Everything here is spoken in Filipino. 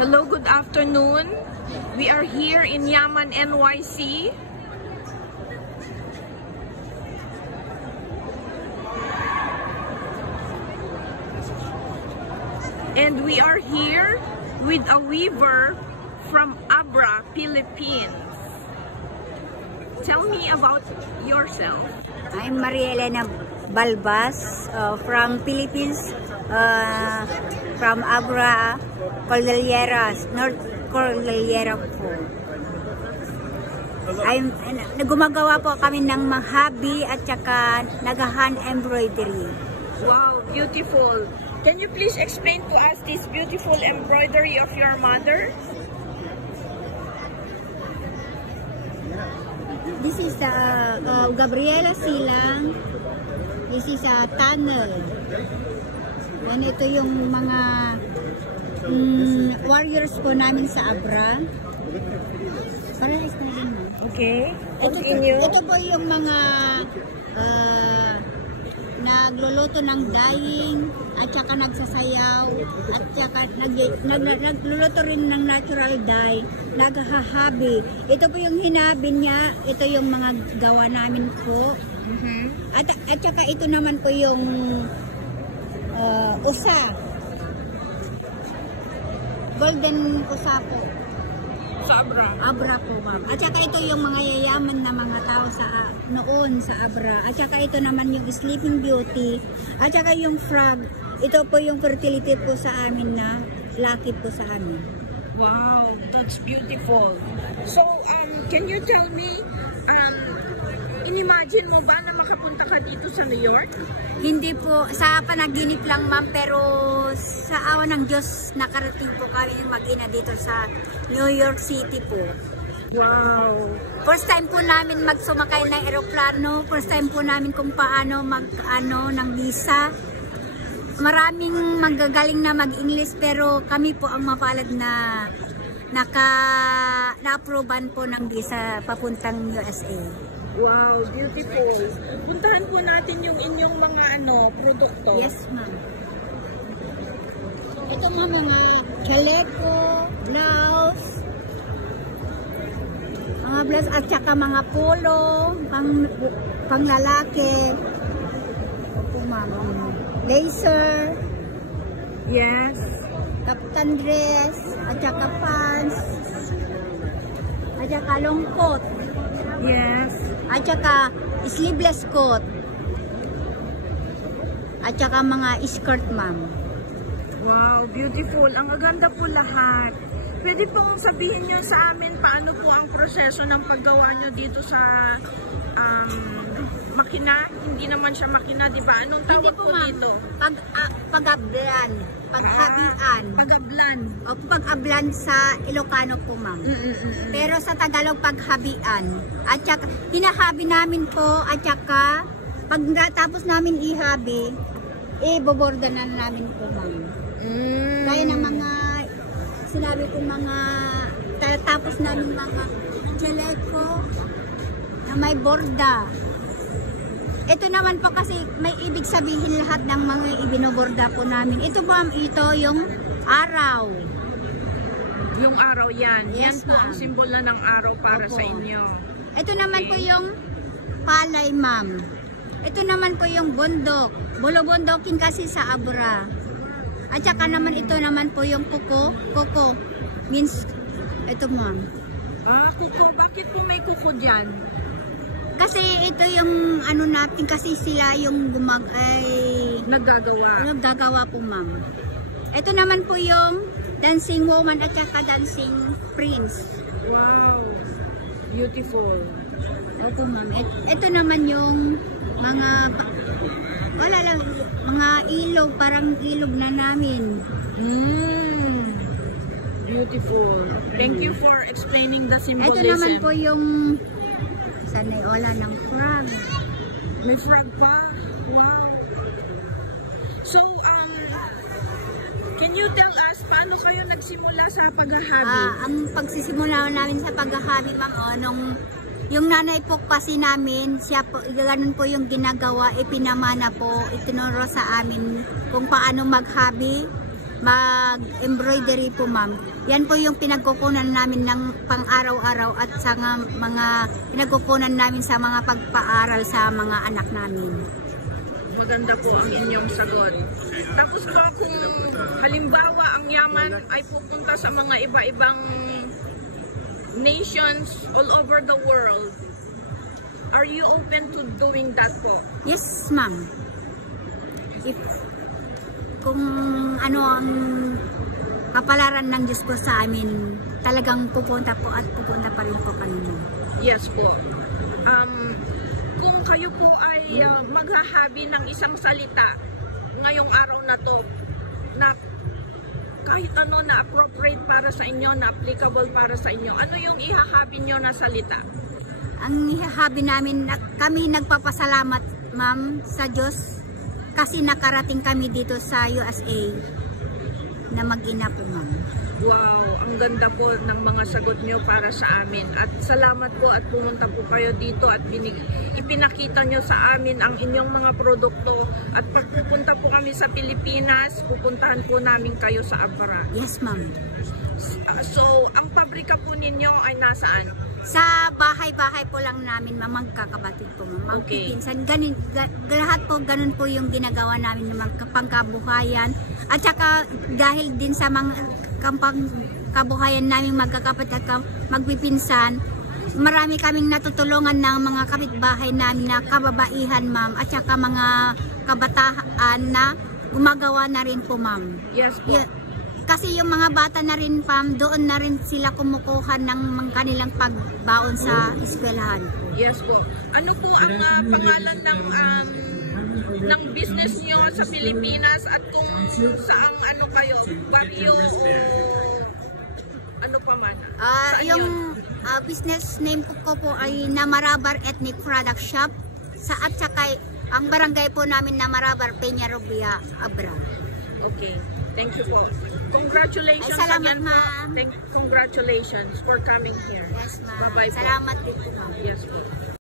Hello, good afternoon. We are here in Yaman, NYC. And we are here with a weaver from Abra, Philippines. Tell me about yourself. I'm Maria Elena Balbas from Philippines, from Abra, Cordilleras, North Cordillera po. Gumagawa po kami ng mga hobby at saka nag-hand embroidery. Wow, beautiful. Can you please explain to us this beautiful embroidery of your mother? This is Gabriela Silang. This is a tunnel. And ito yung mga warriors po namin sa Abra. Para explain mo. Okay, continue. Ito po yung mga nagluluto ng dyeing at saka nagsasayaw at saka nagluluto rin ng natural dye, naghahabi. Ito po yung hinabi niya, ito yung mga gawa namin po. At saka ito naman po yung usa. Golden usa po. Sa Abra? Abra po, ma'am. At saka ito yung mga yayaman na mga tao sa noon sa Abra. At saka ito naman yung Sleeping Beauty. At saka yung frog. Ito po yung fertility po sa amin na lucky po sa amin. Wow, that's beautiful. So, can you tell me, inimagine mo ba na makapunta ka dito sa New York? Hindi po, sa panaginip lang ma'am, pero sa awa ng Diyos, nakarating po kami mag-ina dito sa New York City po. Wow! First time po namin magsumakay ng eroplano, first time po namin kung paano ng visa. Maraming magagaling na mag-English, pero kami po ang mapalad na na-approvean po ng visa papuntang USA. Wow, beautiful. Puntahan po natin yung inyong mga produkto. Yes, ma'am. Ito mga chaleco, blouse, at saka mga polo, pang lalaki. Opo, ma'am. Laser. Yes. Captain dress, at saka pants, at saka long coat. Yes. At saka sleeveless coat. At saka mga skirt, ma'am. Wow, beautiful. Ang gaganda po lahat. Pwede pong sabihin nyo sa amin paano po ang proseso ng paggawa nyo dito sa makina? Hindi naman siya makina, di ba? Anong tawag po dito? Pag-ablan. Paghabian. Pag-ablan. O pag-ablan sa Ilocano po, ma'am. Pero sa Tagalog, paghabian. At saka, hinahabi namin po, at saka, pag natapos namin ihabi, iboborda na namin po, ma'am. Kaya ng mga, sinabi ko mga, tapos namin mga chaleco na may borda. Ito naman po kasi may ibig sabihin lahat ng mga ibinoborda po namin. Ito po, ito yung araw. Yung araw yan. Yes, yan po ang simbolo ng araw para Opo. sa inyo. Ito naman po yung palay, ma'am. Ito naman po yung bundok. Bulobondokin kasi sa Abra. At saka naman ito naman po yung kuko. Kuko means ito, ma'am. Kuko. Bakit po may kuko dyan? Kasi ito yung natin, kasi sila yung naggagawa po, ma'am. Ito naman po yung dancing woman at saka dancing prince. Wow, beautiful. Opo, ma'am. Ito naman yung mga mga ilog, parang ilog na namin. Beautiful. Thank you for explaining the symbolism. Ito naman po yung saniola ng frog. May frog pa? Wow. So, can you tell us paano kayo nagsimula sa paghahabi? Ang pagsisimula namin sa paghahabi, ma'am, yung nanay po kasi namin, siya po, ganun po yung ginagawa, ipinamana po, itinuro sa amin kung paano maghabi. mag-embroidery po ma'am. Yan po yung pinagkukunan namin ng pang-araw-araw at sa mga pinagkukunan namin sa mga pagpaaral sa mga anak namin. Maganda po ang inyong sagot. Tapos po kung halimbawa ang yaman ay pupunta sa mga iba-ibang nations all over the world, are you open to doing that po? Yes ma'am. Kung ano ang kapalaran ng Diyos po sa amin, talagang pupunta po at pupunta pa rin po kami. Yes po. Kung kayo po ay maghahabi ng isang salita ngayong araw na to, na kahit ano na appropriate para sa inyo, na applicable para sa inyo, ano yung ihahabi nyo na salita? Ang ihahabi namin, kami nagpapasalamat ma'am sa Diyos kasi nakarating kami dito sa USA na mag-ina po ma'am. Wow, ang ganda po ng mga sagot nyo para sa amin. At salamat po at pumunta po kayo dito at ipinakita nyo sa amin ang inyong mga produkto. At pag pupunta po kami sa Pilipinas, pupuntahan po namin kayo sa Abra. Yes ma'am. So, ang pabrika po ninyo ay nasaan? Sa bahay-bahay po lang namin, magkakabatid po, ma'am. Okay. Magpipinsan. Lahat po, ganun po yung ginagawa namin ng mga pangkabuhayan. At saka, dahil din sa mga kabuhayan namin magkakapatid at magpipinsan, marami kaming natutulungan ng mga kapitbahay namin na kababaihan, ma'am. At saka mga kabataan na gumagawa na rin po, ma'am. Yes po. Kasi yung mga bata na rin, Pam, doon na rin sila kumukuha ng kanilang pagbaon sa eskwelahan. Yes po. Ano po ang pangalan ng business nyo sa Pilipinas at kung saan ano kayo, baryo o ano pa man? Yung business name ko po ay Namarabar Ethnic Product Shop at saka ang barangay po namin Namarabar, Peñarubia, Abra. Okay. Thank you po. Congratulations. Ay, salamat ma'am. Congratulations for coming here. Yes ma'am. Bye-bye po. Salamat din po ma'am. Yes po.